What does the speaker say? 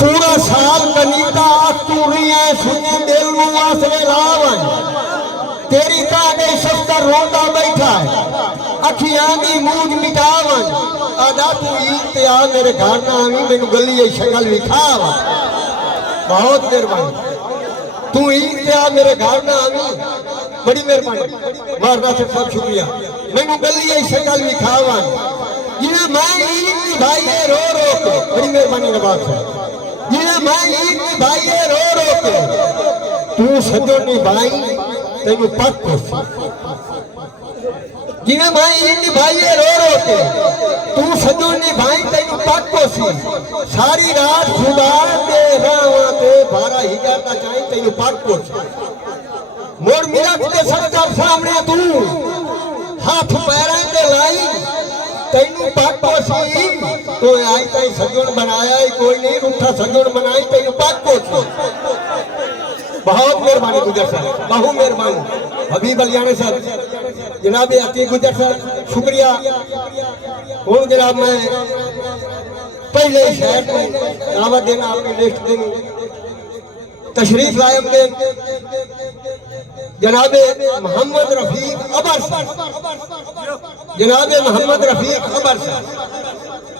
पूरा साल कनीता तू नहीं है सुने दिल में वासने लावन तेरी ताने सस्ता रोंदा बैठा है अखियां दी मूड मिटावन आदा तू ईद ते आ मेरे घर ना आवी मैनू गली ये शक्ल विखावा बहुत मेहरबानी तू ईद ते आ मेरे घर ना आवी बड़ी मेहरबानी मारना से सब शुक्रिया मैनू गली ये शक्ल विखावन जिन्हें मैं ईद भाई रो रो के बड़ी मेहरबानी नवाब साहब जिन्हें मैं ईद भाई रो रो के तू सजो निभाई तेनू पक जिन्हें मैं ईद भाई रो रो के तू सजो निभाई तेनू पक सारी रात खुदा दे रावां ते 12 ही जाता चाहे तेनू पक मोड़ मेरा के सरकार सामने तू हाथ पैरां ते लाई तेनू पक तो आई ताई सजन बनाया ही कोई नहीं रूठा सजन बनाई तेनू पक बहुत मेहरबानी गुजर साहब बहु मेहरबानी हबीब अलियाने साहब जनाब अतीक गुजर साहब शुक्रिया हूँ जनाब मैं पहले शहर को दावत देना अपने लिस्ट दिन तशरीफ लाए अपने जनाब मोहम्मद रफीक अबर साहब जनाब मोहम्मद रफीक अबर साहब